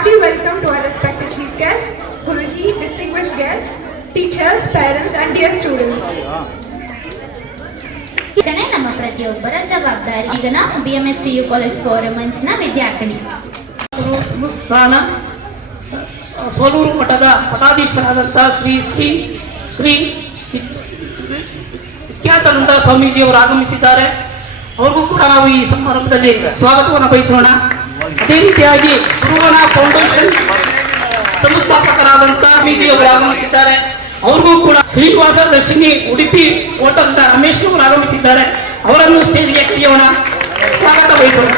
hearty welcome to our respected chief guests, Guruji, distinguished guests, teachers, parents and dear students. ಶಿಕ್ಷಣ ನಮ್ಮ ಪ್ರತಿಯೊಬ್ಬರ ಜವಾಬ್ದಾರಿ. ಈಗ ನಾವು BMSPU ಕಾಲೇಜ್ ಫಾರ್ಮನ್ಸ್ನ ವಿದ್ಯಾರ್ಥಿನಿ. ಸಂಸ್ಥಾನ ಸೋಲೂರು ಮಠದ ಮಠಾಧೀಶರಾದಂಥ ಶ್ರೀ ಶ್ರೀ ಶ್ರೀ ವಿಖ್ಯಾತಾನಂದ ಸ್ವಾಮೀಜಿಯವರು ಆಗಮಿಸಿದ್ದಾರೆ. ಅವ್ರಿಗೂ ಕೂಡ ನಾವು ಈ ಸಮಾರಂಭದಲ್ಲಿ ಸ್ವಾಗತವನ್ನು ಬಯಸೋಣ. ಅದೇ ರೀತಿಯಾಗಿ ಗುರುವಣ ಫೌಂಡೇಶನ್ ಸಂಸ್ಥಾಪಕರಾದಂಥ ಸ್ವಾಮೀಜಿಯವರು ಆಗಮಿಸಿದ್ದಾರೆ. ಅವ್ರಿಗೂ ಕೂಡ ಶ್ರೀನಿವಾಸ ದರ್ಶಿನಿ ಉಡುಪಿ ಹೋಟೆಲ್ ರಮೇಶ್ ಅವರು ಆಗಮಿಸಿದ್ದಾರೆ. ಅವರನ್ನು ಸ್ಟೇಜ್ಗೆ ಕರೆಯೋಣ, ಸ್ವಾಗತ ಬಯಸೋಣ.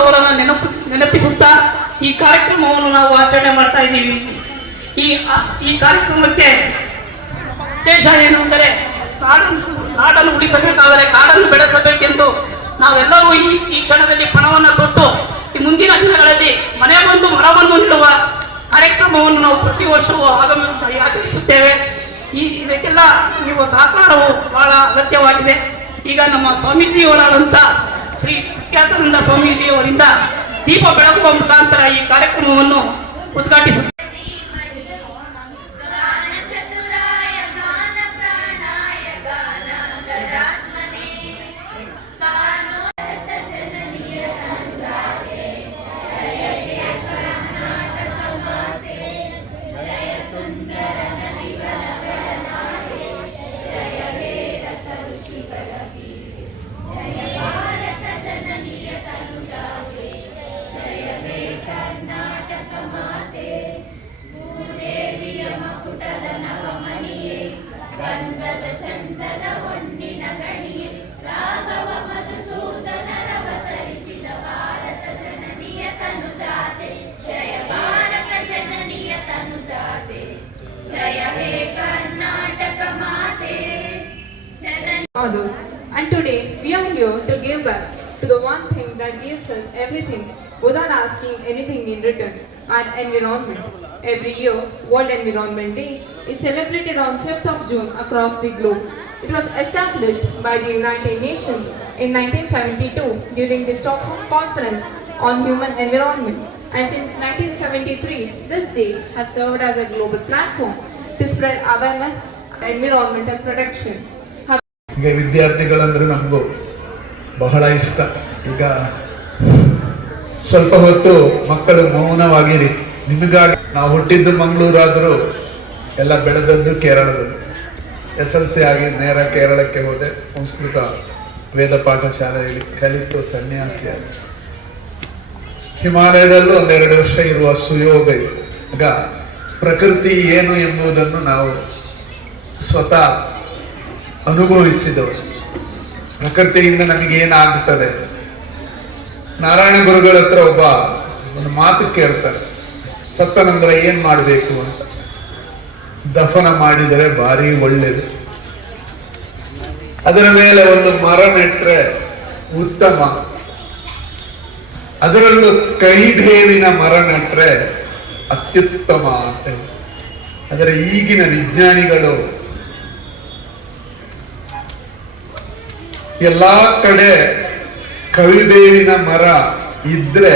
ಅವರನ್ನು ನೆನಪಿಸುತ್ತಾ ಈ ಕಾರ್ಯಕ್ರಮವನ್ನು ನಾವು ಆಚರಣೆ ಮಾಡ್ತಾ ಇದ್ದೀವಿ. ಈ ಕಾರ್ಯಕ್ರಮಕ್ಕೆ ಉದ್ದೇಶ ಏನು ಅಂದರೆ ಕಾಡನ್ನು ಉಳಿಸಬೇಕಾದರೆ ಕಾಡನ್ನು ಬೆಳೆಸಬೇಕೆಂದು ನಾವೆಲ್ಲರೂ ಈ ಕ್ಷಣದಲ್ಲಿ ಪಣವನ್ನು ಕೊಟ್ಟು ಈ ಮುಂದಿನ ದಿನಗಳಲ್ಲಿ ಮನೆ ಬಂದು ಮರವನ್ನು ನೀಡುವ ಕಾರ್ಯಕ್ರಮವನ್ನು ನಾವು ಪ್ರತಿ ವರ್ಷವೂ ಆಚರಿಸುತ್ತೇವೆ. ಇದಕ್ಕೆಲ್ಲ ನೀವು ಸಹಕಾರವು ಬಹಳ ಅಗತ್ಯವಾಗಿದೆ. ಈಗ ನಮ್ಮ ಸ್ವಾಮೀಜಿಯವರಾದಂಥ ಶ್ರೀ ವಿಖ್ಯಾತಾನಂದ ಸ್ವಾಮೀಜಿಯವರಿಂದ ದೀಪ ಬೆಳಗುವ ಮುಖಾಂತರ ಈ ಕಾರ್ಯಕ್ರಮವನ್ನು ಉದ್ಘಾಟಿಸುತ್ತೇವೆ. Others. And today we are here to give back to the one thing that gives us everything without asking anything in return, our environment. Every year, World Environment Day is celebrated on 5th of June across the globe. It was established by the United Nations in 1972 during the Stockholm Conference on Human Environment. And since 1973, this day has served as a global platform to spread awareness of environmental protection. ಈಗ ವಿದ್ಯಾರ್ಥಿಗಳಂದ್ರೆ ನಮಗೂ ಬಹಳ ಇಷ್ಟ. ಈಗ ಸ್ವಲ್ಪ ಹೊತ್ತು ಮಕ್ಕಳು ಮೌನವಾಗಿರಿ. ನಿಮಗಾಗಿ ನಾವು ಹುಟ್ಟಿದ್ದು ಮಂಗಳೂರಾದರೂ ಎಲ್ಲ ಬೆಳೆದದ್ದು ಕೇರಳದಲ್ಲಿ. SLC ಆಗಿ ನೇರ ಕೇರಳಕ್ಕೆ ಹೋದೆ. ಸಂಸ್ಕೃತ ವೇದ ಪಾಠಶಾಲೆಯಲ್ಲಿ ಕಲಿತು ಸನ್ಯಾಸಿಯಾಗಿ ಹಿಮಾಲಯದಲ್ಲೂ 1-2 ವರ್ಷ ಇರುವ ಸುಯೋಗ ಇದೆ. ಈಗ ಪ್ರಕೃತಿ ಏನು ಎಂಬುದನ್ನು ನಾವು ಸ್ವತಃ ಅನುಭವಿಸಿದವರು. ಪ್ರಕೃತಿಯಿಂದ ನಮಗೆ ಏನಾಗುತ್ತದೆ. ನಾರಾಯಣ ಗುರುಗಳ ಹತ್ರ ಒಂದು ಮಾತು ಕೇಳ್ತಾರೆ, ಸತ್ತ ನಂತರ ಏನ್ ಮಾಡಬೇಕು ಅಂತ. ದಫನ ಮಾಡಿದರೆ ಭಾರಿ ಒಳ್ಳೆಯದು, ಅದರ ಮೇಲೆ ಒಂದು ಮರ ನೆಟ್ರೆ ಉತ್ತಮ, ಅದರಲ್ಲೂ ಕಹಿಬೇವಿನ ಮರ ನೆಟ್ರೆ ಅತ್ಯುತ್ತಮ ಅಂತ. ಆದರೆ ಈಗಿನ ವಿಜ್ಞಾನಿಗಳು ಎಲ್ಲಾ ಕಡೆ ಕಹಿಬೇವಿನ ಮರ ಇದ್ರೆ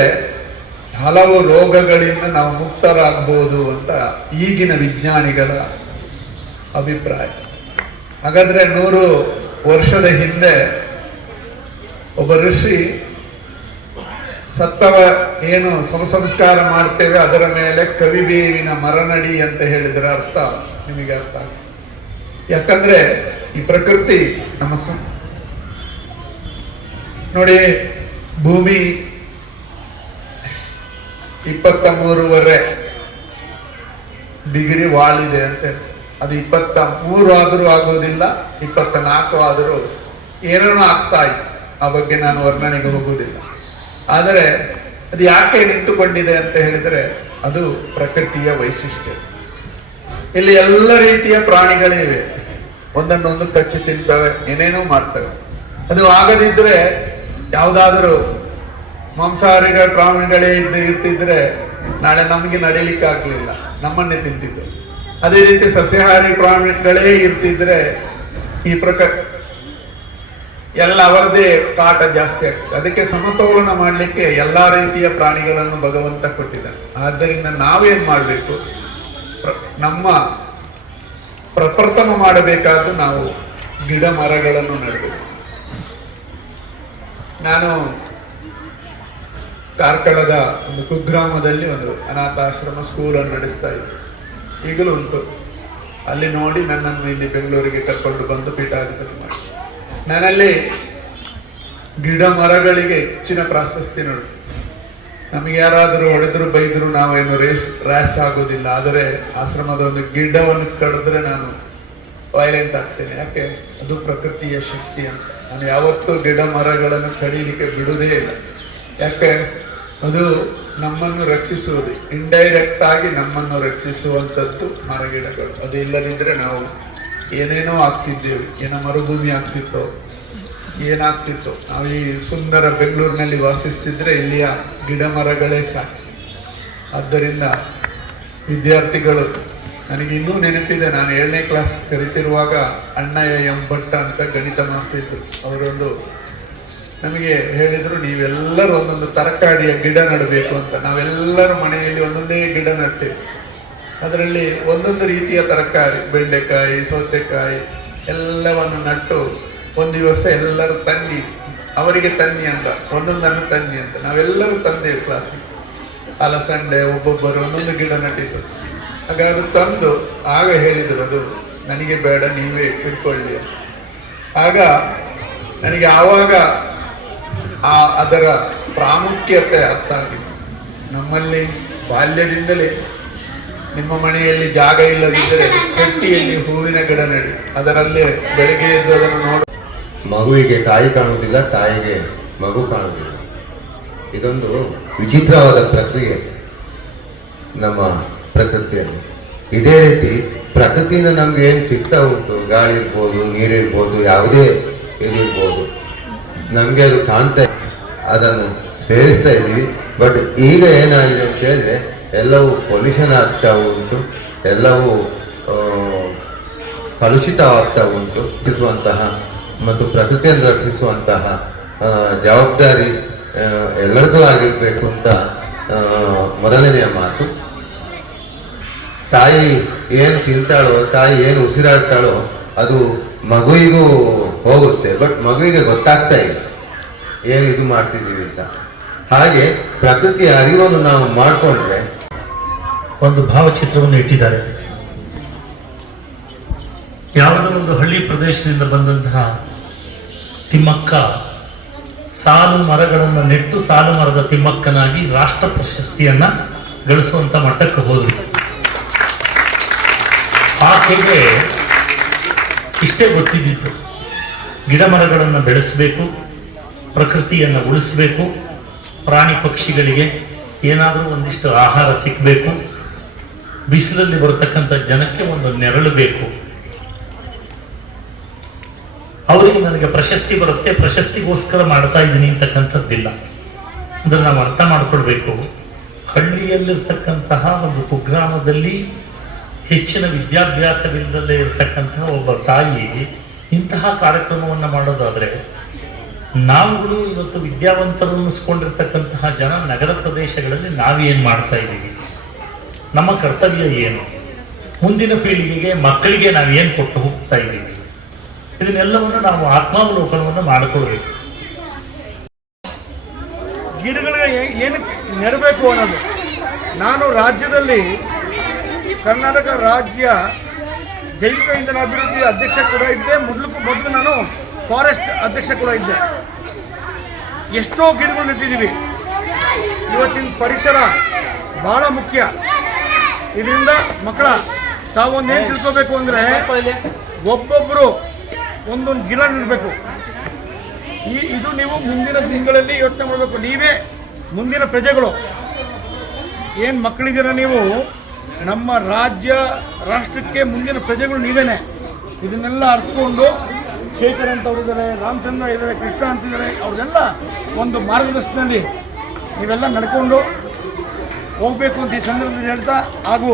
ಹಲವು ರೋಗಗಳಿಂದ ನಾವು ಮುಕ್ತರಾಗಬಹುದು ಅಂತ ಈಗಿನ ವಿಜ್ಞಾನಿಗಳ ಅಭಿಪ್ರಾಯ. ಹಾಗಾದ್ರೆ 100 ವರ್ಷದ ಹಿಂದೆ ಒಬ್ಬ ಋಷಿ ಸತ್ತವ ಏನು ಸಂಸ್ಕಾರ ಮಾಡ್ತೇವೆ ಅದರ ಮೇಲೆ ಕವಿಬೇವಿನ ಮರನಡಿ ಅಂತ ಹೇಳಿದ್ರ ಅರ್ಥ ನಿಮಗೆ ಅರ್ಥ. ಯಾಕಂದ್ರೆ ಈ ಪ್ರಕೃತಿ ನಮ್ಮ ನೋಡಿ, ಭೂಮಿ 23.5 ಡಿಗ್ರಿ ವಾಲಿದೆ ಅಂತ. ಅದು 23 ಆದರೂ ಆಗೋದಿಲ್ಲ, 24 ಆದರೂ ಏನೇನೋ ಆಗ್ತಾ ಇತ್ತು. ಆ ಬಗ್ಗೆ ನಾನು ವರ್ಣನೆಗೆ ಹೋಗುವುದಿಲ್ಲ. ಆದರೆ ಅದು ಯಾಕೆ ನಿಂತುಕೊಂಡಿದೆ ಅಂತ ಹೇಳಿದ್ರೆ ಅದು ಪ್ರಕೃತಿಯ ವೈಶಿಷ್ಟ್ಯ. ಇಲ್ಲಿ ಎಲ್ಲ ರೀತಿಯ ಪ್ರಾಣಿಗಳಿವೆ, ಒಂದನ್ನೊಂದು ಕಚ್ಚಿ ತಿಂತವೆ, ಏನೇನೋ ಮಾಡ್ತವೆ. ಅದು ಆಗದಿದ್ರೆ ಯಾವುದಾದರೂ ಮಾಂಸಾಹಾರಿಗಳ ಪ್ರಾಣಿಗಳೇ ಇರ್ತಿದ್ರೆ ನಾಳೆ ನಮಗೆ ನಡೀಲಿಕ್ಕೆ ಆಗ್ಲಿಲ್ಲ, ನಮ್ಮನ್ನೇ ತಿಂತಿದ್ದು. ಅದೇ ರೀತಿ ಸಸ್ಯಾಹಾರಿ ಪ್ರಾಣಿಗಳೇ ಇರ್ತಿದ್ರೆ ಈ ಎಲ್ಲ ಅವರದೇ ಕಾಟ ಜಾಸ್ತಿ ಆಗ್ತದೆ. ಅದಕ್ಕೆ ಸಮತೋಲನ ಮಾಡಲಿಕ್ಕೆ ಎಲ್ಲಾ ರೀತಿಯ ಪ್ರಾಣಿಗಳನ್ನು ಭಗವಂತ ಕೊಟ್ಟಿದ್ದಾನೆ. ಆದ್ದರಿಂದ ನಾವೇನ್ ಮಾಡಬೇಕು, ನಮ್ಮ ಪ್ರಪ್ರಥಮ ಮಾಡಬೇಕಾದ್ದು ನಾವು ಗಿಡ ಮರಗಳನ್ನು ನೆಡಬೇಕು. ನಾನು ಕಾರ್ಕಳದ ಒಂದು ಕುಗ್ರಾಮದಲ್ಲಿ ಒಂದು ಅನಾಥಾಶ್ರಮ ಸ್ಕೂಲನ್ನು ನಡೆಸ್ತಾ ಇದ್ದೆ, ಈಗಲೂ ಉಂಟು. ಅಲ್ಲಿ ನೋಡಿ ನನ್ನನ್ನು ಇಲ್ಲಿ ಬೆಂಗಳೂರಿಗೆ ಕರ್ಕೊಂಡು ಬಂದು ಪೀಠಾಧಿಪತಿ ಮಾಡಿ. ನನ್ನಲ್ಲಿ ಗಿಡ ಮರಗಳಿಗೆ ಹೆಚ್ಚಿನ ಪ್ರಾಶಸ್ತ್ಯ ನೋಡಿ. ನಮಗೆ ಯಾರಾದರೂ ಹೊಡೆದ್ರು ಬೈದ್ರು ನಾವೇನು ರ್ಯಾಶ್ ಆಗೋದಿಲ್ಲ. ಆದರೆ ಆಶ್ರಮದ ಒಂದು ಗಿಡವನ್ನು ಕಡಿದ್ರೆ ನಾನು ವೈಲೆಂಟ್ ಆಗ್ತೇನೆ. ಯಾಕೆ? ಅದು ಪ್ರಕೃತಿಯ ಶಕ್ತಿ ಅಂತ. ನಾನು ಯಾವತ್ತೂ ಗಿಡ ಮರಗಳನ್ನು ಕಡಿಲಿಕ್ಕೆ ಬಿಡುವುದೇ ಇಲ್ಲ. ಯಾಕೆ? ಅದು ನಮ್ಮನ್ನು ರಕ್ಷಿಸುವುದು, ಇಂಡೈರೆಕ್ಟ್ ಆಗಿ ನಮ್ಮನ್ನು ರಕ್ಷಿಸುವಂಥದ್ದು ಮರಗಿಡಗಳು. ಅದು ಇಲ್ಲದಿದ್ದರೆ ನಾವು ಏನೇನೋ ಆಗ್ತಿದ್ದೇವೆ. ಏನೋ ಮರುಭೂಮಿ ಆಗ್ತಿತ್ತೋ, ಏನಾಗ್ತಿತ್ತು. ನಾವು ಈ ಸುಂದರ ಬೆಂಗಳೂರಿನಲ್ಲಿ ವಾಸಿಸ್ತಿದ್ರೆ ಇಲ್ಲಿಯ ಗಿಡ ಮರಗಳೇ ಸಾಕ್ಷಿ. ಆದ್ದರಿಂದ ವಿದ್ಯಾರ್ಥಿಗಳು, ನನಗೆ ಇನ್ನೂ ನೆನಪಿದೆ, ನಾನು 7ನೇ ಕ್ಲಾಸ್ ಕಲಿತಿರುವಾಗ ಅಣ್ಣಯ್ಯ ಎಂ ಭಟ್ಟ ಅಂತ ಗಣಿತ ಮಾಸ್ಟರ್ ಇದ್ರು. ಅವರೊಂದು ನಮಗೆ ಹೇಳಿದ್ರು, ನೀವೆಲ್ಲರೂ ಒಂದೊಂದು ತರಕಾರಿಯ ಗಿಡ ನೆಡಬೇಕು ಅಂತ. ನಾವೆಲ್ಲರೂ ಮನೆಯಲ್ಲಿ ಒಂದೊಂದೇ ಗಿಡ ನೆಡ್ತೇವೆ. ಅದರಲ್ಲಿ ಒಂದೊಂದು ರೀತಿಯ ತರಕಾರಿ, ಬೆಂಡೆಕಾಯಿ, ಸೌತೆಕಾಯಿ ಎಲ್ಲವನ್ನು ನಟ್ಟು ಒಂದು ದಿವಸ ಎಲ್ಲರೂ ತನ್ನಿ, ಅವರಿಗೆ ತನ್ನಿ ಅಂತ, ಒಂದೊಂದನ್ನು ತನ್ನಿ ಅಂತ ನಾವೆಲ್ಲರೂ ತಂದೇವು ಕ್ಲಾಸಿಗೆ. ಅಲಸಂಡೆ ಒಬ್ಬೊಬ್ಬರು ಒಂದೊಂದು ಗಿಡ ನಟ್ಟಿದ್ದು. ಆಗ ಅದು ತಂದು ಆಗ ಹೇಳಿದರು, ಅದು ನನಗೆ ಬೇಡ, ನೀವೇ ಇಟ್ಕೊಳ್ಳಿ. ಆಗ ನನಗೆ ಆವಾಗ ಅದರ ಪ್ರಾಮುಖ್ಯತೆ ಅರ್ಥ ಆಗಿದೆ. ನಮ್ಮಲ್ಲಿ ಬಾಲ್ಯದಿಂದಲೇ ನಿಮ್ಮ ಮನೆಯಲ್ಲಿ ಜಾಗ ಇಲ್ಲದಿದ್ದರೆ ಚಟ್ಟಿಯಲ್ಲಿ ಹೂವಿನ ಗಿಡ ನೆಡಿ, ಅದರಲ್ಲೇ ಬೆಳಗ್ಗೆ ಎದ್ದು ಅದನ್ನು ನೋಡಿ. ಮಗುವಿಗೆ ತಾಯಿ ಕಾಣುವುದಿಲ್ಲ, ತಾಯಿಗೆ ಮಗು ಕಾಣುವುದಿಲ್ಲ. ಇದೊಂದು ವಿಚಿತ್ರವಾದ ಪ್ರಕ್ರಿಯೆ ನಮ್ಮ ಪ್ರಕೃತಿಯಲ್ಲಿ. ಇದೇ ರೀತಿ ಪ್ರಕೃತಿಯಿಂದ ನಮ್ಗೆ ಏನು ಸಿಗ್ತಾ ಉಂಟು, ಗಾಳಿ ಇರ್ಬೋದು, ನೀರಿರ್ಬೋದು, ಯಾವುದೇ ಇದಿರ್ಬೋದು, ನಮಗೆ ಅದು ಕಾಣ್ತಾ, ಅದನ್ನು ಸೇವಿಸ್ತಾ ಇದ್ದೀವಿ. ಬಟ್ ಈಗ ಏನಾಗಿದೆ ಅಂತ ಹೇಳಿದ್ರೆ ಎಲ್ಲವೂ ಪೊಲ್ಯೂಷನ್ ಆಗ್ತಾ ಉಂಟು, ಎಲ್ಲವೂ ಕಲುಷಿತವಾಗ್ತಾ ಉಂಟು. ರಕ್ಷಿಸುವಂತಹ ಮತ್ತು ಪ್ರಕೃತಿಯನ್ನು ರಕ್ಷಿಸುವಂತಹ ಜವಾಬ್ದಾರಿ ಎಲ್ಲರಿಗೂ ಆಗಿರಬೇಕು ಅಂತ ಮೊದಲನೆಯ ಮಾತು. ತಾಯಿ ಏನು ತಿಂತಾಳೋ, ತಾಯಿ ಏನು ಉಸಿರಾಡ್ತಾಳೋ ಅದು ಮಗುವಿಗೂ ಹೋಗುತ್ತೆ. ಬಟ್ ಮಗುವಿಗೆ ಗೊತ್ತಾಗ್ತಾ ಇಲ್ಲ ಏನು ಇದು ಮಾಡ್ತಿದ್ದೀವಿ ಅಂತ. ಹಾಗೆ ಪ್ರಕೃತಿಯ ಅರಿವನ್ನು ನಾವು ಮಾಡಿಕೊಂಡ್ರೆ ಒಂದು ಭಾವಚಿತ್ರವನ್ನು ಇಟ್ಟಿದ್ದಾರೆ. ಯಾವುದೋ ಒಂದು ಹಳ್ಳಿ ಪ್ರದೇಶದಿಂದ ಬಂದಂತಹ ತಿಮ್ಮಕ್ಕ ಸಾಲು ಮರಗಳನ್ನು ನೆಟ್ಟು ಸಾಲು ಮರದ ತಿಮ್ಮಕ್ಕನಾಗಿ ರಾಷ್ಟ್ರ ಪ್ರಶಸ್ತಿಯನ್ನ ಗಳಿಸುವಂತ ಮಟ್ಟಕ್ಕೆ ಹೋದರು. ಆಕೆಗೆ ಇಷ್ಟೇ ಗೊತ್ತಿದ್ದಿತ್ತು, ಗಿಡ ಮರಗಳನ್ನು ಬೆಳೆಸಬೇಕು, ಪ್ರಕೃತಿಯನ್ನು ಉಳಿಸಬೇಕು, ಪ್ರಾಣಿ ಪಕ್ಷಿಗಳಿಗೆ ಏನಾದರೂ ಒಂದಿಷ್ಟು ಆಹಾರ ಸಿಕ್ಕಬೇಕು, ಬಿಸಿಲಲ್ಲಿ ಬರತಕ್ಕಂಥ ಜನಕ್ಕೆ ಒಂದು ನೆರಳು ಬೇಕು. ಅವರಿಗೆ ನನಗೆ ಪ್ರಶಸ್ತಿ ಬರುತ್ತೆ, ಪ್ರಶಸ್ತಿಗೋಸ್ಕರ ಮಾಡ್ತಾ ಇದ್ದೀನಿ ಅಂತಕ್ಕಂಥದ್ದಿಲ್ಲ. ಅಂದ್ರೆ ನಾವು ಅರ್ಥ ಮಾಡ್ಕೊಳ್ಬೇಕು, ಹಳ್ಳಿಯಲ್ಲಿರ್ತಕ್ಕಂತಹ ಒಂದು ಕುಗ್ರಾಮದಲ್ಲಿ ಹೆಚ್ಚಿನ ವಿದ್ಯಾಭ್ಯಾಸವಿಲ್ಲದಲ್ಲೇ ಇರತಕ್ಕಂತಹ ಒಬ್ಬ ತಾಯಿ ಇಂತಹ ಕಾರ್ಯಕ್ರಮವನ್ನು ಮಾಡೋದಾದ್ರೆ, ನಾವುಗಳು ಇವತ್ತು ವಿದ್ಯಾವಂತರು ಅನ್ನಿಸ್ಕೊಂಡಿರ್ತಕ್ಕಂತಹ ಜನ ನಗರ ಪ್ರದೇಶಗಳಲ್ಲಿ ನಾವೇನು ಮಾಡ್ತಾ ಇದ್ದೀವಿ, ನಮ್ಮ ಕರ್ತವ್ಯ ಏನು, ಮುಂದಿನ ಪೀಳಿಗೆಗೆ ಮಕ್ಕಳಿಗೆ ನಾವೇನು ಕೊಟ್ಟು ಹೋಗ್ತಾ ಇದ್ದೀವಿ, ಇದನ್ನೆಲ್ಲವನ್ನು ನಾವು ಆತ್ಮಾವಲೋಕನವನ್ನು ಮಾಡಿಕೊಳ್ಬೇಕು. ಗಿಡಗಳಿಗೆ ಏನಕ್ಕೆ ನೆಡಬೇಕು ಅನ್ನೋದು. ನಾನು ರಾಜ್ಯದಲ್ಲಿ ಕರ್ನಾಟಕ ರಾಜ್ಯ ಜೈವಿಕ ಇಂಧನ ಅಭಿವೃದ್ಧಿ ಅಧ್ಯಕ್ಷ ಕೂಡ ಇದ್ದೆ. ಮೊದಲು ನಾನು ಫಾರೆಸ್ಟ್ ಅಧ್ಯಕ್ಷ ಕೂಡ ಇದ್ದೆ. ಎಷ್ಟೋ ಗಿಡಗಳು ನೆಟ್ಟಿದ್ದೀವಿ. ಇವತ್ತಿನ ಪರಿಸರ ಬಹಳ ಮುಖ್ಯ. ಇದರಿಂದ ಮಕ್ಕಳ ತಾವೊಂದೇನು ತಿಳ್ಕೋಬೇಕು ಅಂದರೆ, ಒಬ್ಬೊಬ್ಬರು ಒಂದೊಂದು ಗಿಡ ನೆಡಬೇಕು. ಇದು ನೀವು ಮುಂದಿನ ದಿನಗಳಲ್ಲಿ ಯೋಚನೆ ಮಾಡಬೇಕು. ನೀವೇ ಮುಂದಿನ ಪ್ರಜೆಗಳು. ಏನು ಮಕ್ಕಳಿದ್ದೀರ ನೀವು, ನಮ್ಮ ರಾಷ್ಟ್ರಕ್ಕೆ ಮುಂದಿನ ಪ್ರಜೆಗಳು ನೀವೇನೆ. ಇದನ್ನೆಲ್ಲ ಅರ್ಥಕೊಂಡು ಶೇಖರ್ ಅಂತವ್ರಿದ್ದಾರೆ, ರಾಮಚಂದ್ರ ಇದ್ದಾರೆ, ಕೃಷ್ಣ ಅಂತಿದ್ದಾರೆ, ಅವ್ರಿಗೆಲ್ಲ ಒಂದು ಮಾರ್ಗದರ್ಶನದಲ್ಲಿ ನೀವೆಲ್ಲ ನಡ್ಕೊಂಡು ಹೋಗಬೇಕು ಅಂತ ಈ ಸಂದರ್ಭದಲ್ಲಿ ಹೇಳ್ತಾ, ಹಾಗೂ